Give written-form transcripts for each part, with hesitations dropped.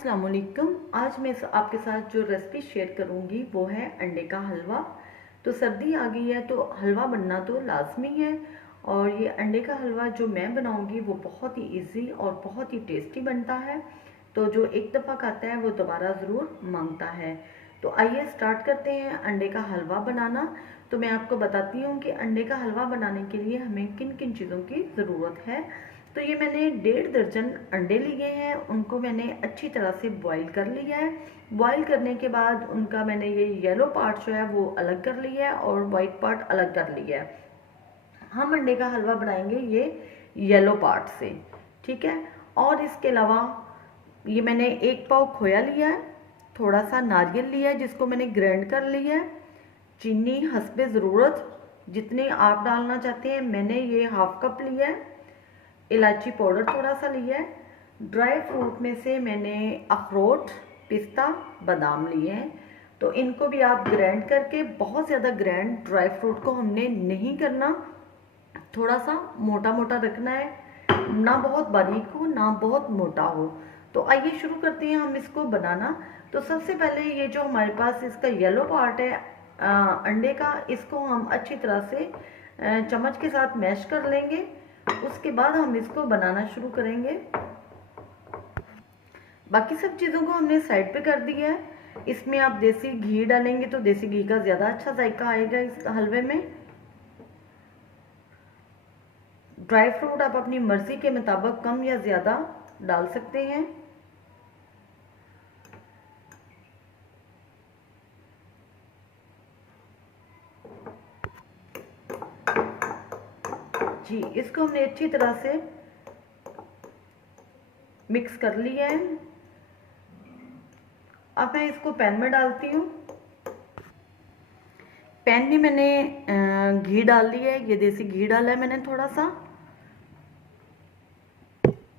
अस्सलाम वालेकुम। आज मैं आपके साथ जो रेसिपी शेयर करूंगी वो है अंडे का हलवा। तो सर्दी आ गई है तो हलवा बनना तो लाजमी है। और ये अंडे का हलवा जो मैं बनाऊंगी वो बहुत ही इजी और बहुत ही टेस्टी बनता है। तो जो एक दफ़ा खाता है वो दोबारा ज़रूर मांगता है। तो आइए स्टार्ट करते हैं अंडे का हलवा बनाना। तो मैं आपको बताती हूँ कि अंडे का हलवा बनाने के लिए हमें किन किन चीज़ों की ज़रूरत है। तो ये मैंने 1.5 दर्जन अंडे लिए हैं, उनको मैंने अच्छी तरह से बॉईल कर लिया है। बॉईल करने के बाद उनका मैंने ये येलो पार्ट जो है वो अलग कर लिया है और वाइट पार्ट अलग कर लिया है। हम अंडे का हलवा बनाएंगे ये येलो पार्ट से, ठीक है। और इसके अलावा ये मैंने 1 पाव खोया लिया है, थोड़ा सा नारियल लिया है जिसको मैंने ग्राइंड कर लिया है, चीनी हस्बे ज़रूरत जितनी आप डालना चाहते हैं, मैंने ये हाफ कप लिया है, इलायची पाउडर थोड़ा सा लिया है, ड्राई फ्रूट में से मैंने अखरोट, पिस्ता, बादाम लिए हैं। तो इनको भी आप ग्राइंड करके, बहुत ज़्यादा ग्राइंड ड्राई फ्रूट को हमने नहीं करना, थोड़ा सा मोटा मोटा रखना है, ना बहुत बारीक हो ना बहुत मोटा हो। तो आइए शुरू करते हैं हम इसको बनाना। तो सबसे पहले ये जो हमारे पास इसका येलो पार्ट है अंडे का, इसको हम अच्छी तरह से चम्मच के साथ मैश कर लेंगे। उसके बाद हम इसको बनाना शुरू करेंगे। बाकी सब चीज़ों को हमने साइड पे कर दिया है। इसमें आप देसी घी डालेंगे तो देसी घी का ज़्यादा अच्छा जायका आएगा इस हलवे में। ड्राई फ्रूट आप अपनी मर्ज़ी के मुताबिक कम या ज़्यादा डाल सकते हैं। जी, इसको हमने अच्छी तरह से मिक्स कर लिया है। अब मैं इसको पैन में डालती हूँ। पैन में मैंने घी डाल लिया है, ये देसी घी डाला है मैंने थोड़ा सा।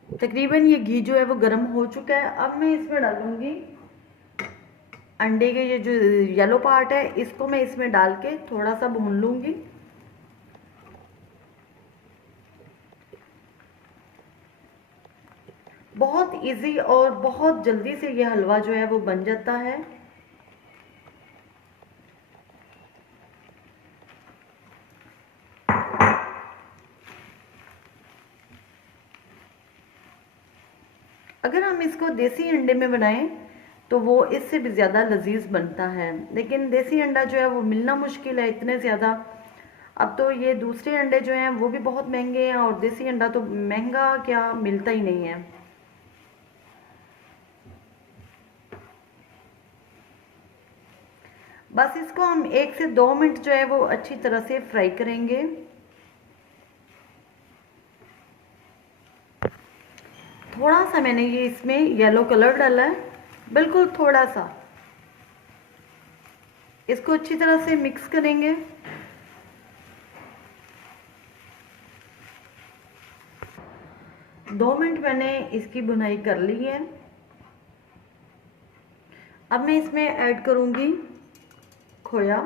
तकरीबन ये घी जो है वो गर्म हो चुका है। अब मैं इसमें डालूंगी अंडे के ये जो येलो पार्ट है, इसको मैं इसमें डाल के थोड़ा सा भून लूंगी। बहुत इजी और बहुत जल्दी से ये हलवा जो है वो बन जाता है। अगर हम इसको देसी अंडे में बनाएं तो वो इससे भी ज़्यादा लजीज बनता है, लेकिन देसी अंडा जो है वो मिलना मुश्किल है इतने ज़्यादा। अब तो ये दूसरे अंडे जो हैं वो भी बहुत महंगे हैं और देसी अंडा तो महंगा क्या मिलता ही नहीं है। बस इसको हम 1 से 2 मिनट जो है वो अच्छी तरह से फ्राई करेंगे। थोड़ा सा मैंने ये इसमें येलो कलर डाला है, बिल्कुल थोड़ा सा। इसको अच्छी तरह से मिक्स करेंगे। दो मिनट मैंने इसकी भुनाई कर ली है। अब मैं इसमें ऐड करूंगी खोया।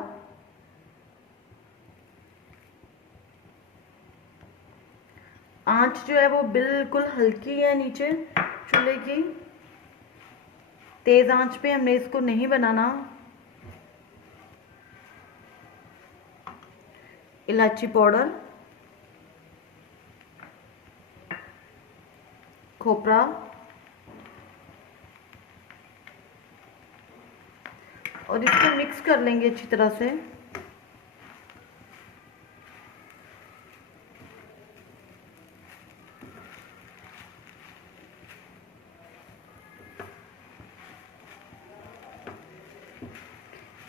आंच जो है वो बिल्कुल हल्की है नीचे चूल्हे की, तेज आंच पे हमने इसको नहीं बनाना। इलायची पाउडर, खोपरा और इसको मिक्स कर लेंगे अच्छी तरह से।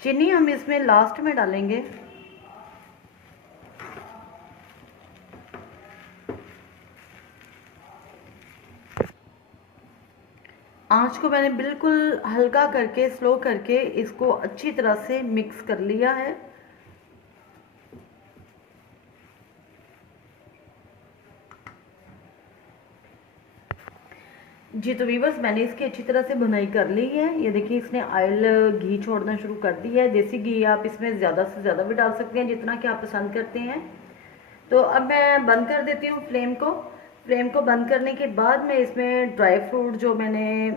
चीनी हम इसमें लास्ट में डालेंगे। आंच को मैंने बिल्कुल हल्का करके, स्लो करके इसको अच्छी तरह से मिक्स कर लिया है। जी तो व्यूअर्स, मैंने इसकी अच्छी तरह से भुनाई कर ली है। ये देखिए इसने ऑयल घी छोड़ना शुरू कर दिया है। देसी घी आप इसमें ज़्यादा से ज़्यादा भी डाल सकते हैं जितना कि आप पसंद करते हैं। तो अब मैं बंद कर देती हूँ फ्लेम को। फ्लेम को बंद करने के बाद मैं इसमें ड्राई फ्रूट जो मैंने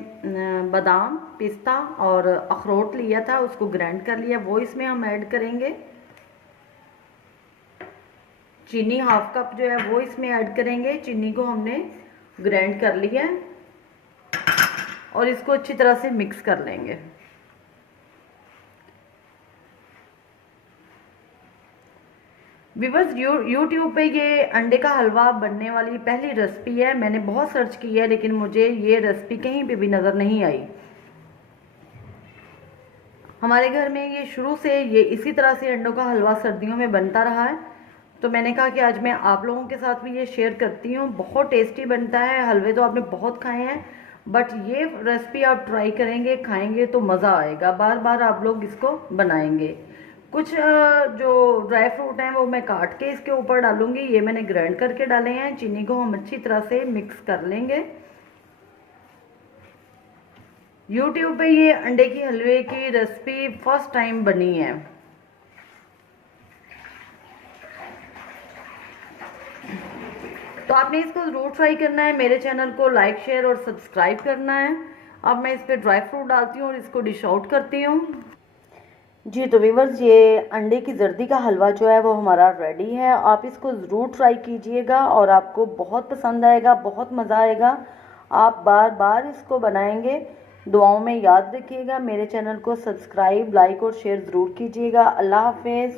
बादाम, पिस्ता और अखरोट लिया था उसको ग्राइंड कर लिया, वो इसमें हम ऐड करेंगे। चीनी हाफ कप जो है वो इसमें ऐड करेंगे। चीनी को हमने ग्राइंड कर लिया है और इसको अच्छी तरह से मिक्स कर लेंगे। व्यूअर्स, यूट्यूब पे ये अंडे का हलवा बनने वाली पहली रेसिपी है। मैंने बहुत सर्च की है लेकिन मुझे ये रेसिपी कहीं पे भी नज़र नहीं आई। हमारे घर में ये शुरू से ये इसी तरह से अंडों का हलवा सर्दियों में बनता रहा है, तो मैंने कहा कि आज मैं आप लोगों के साथ भी ये शेयर करती हूँ। बहुत टेस्टी बनता है। हलवे तो आपने बहुत खाए हैं, बट ये रेसिपी आप ट्राई करेंगे, खाएंगे तो मज़ा आएगा, बार बार आप लोग इसको बनाएंगे। कुछ जो ड्राई फ्रूट हैं वो मैं काट के इसके ऊपर डालूंगी। ये मैंने ग्राइंड करके डाले हैं। चीनी को हम अच्छी तरह से मिक्स कर लेंगे। यूट्यूब पे ये अंडे की हलवे की रेसिपी फर्स्ट टाइम बनी है। तो आपने इसको ज़रूर ट्राई करना है। मेरे चैनल को लाइक, शेयर और सब्सक्राइब करना है। अब मैं इस पर ड्राई फ्रूट डालती हूँ और इसको डिश आउट करती हूँ। जी तो व्यूअर्स, ये अंडे की जर्दी का हलवा जो है वो हमारा रेडी है। आप इसको ज़रूर ट्राई कीजिएगा और आपको बहुत पसंद आएगा, बहुत मज़ा आएगा। आप बार बार इसको बनाएंगे। दुआओं में याद रखिएगा। मेरे चैनल को सब्सक्राइब, लाइक और शेयर ज़रूर कीजिएगा। अल्लाह हाफिज़।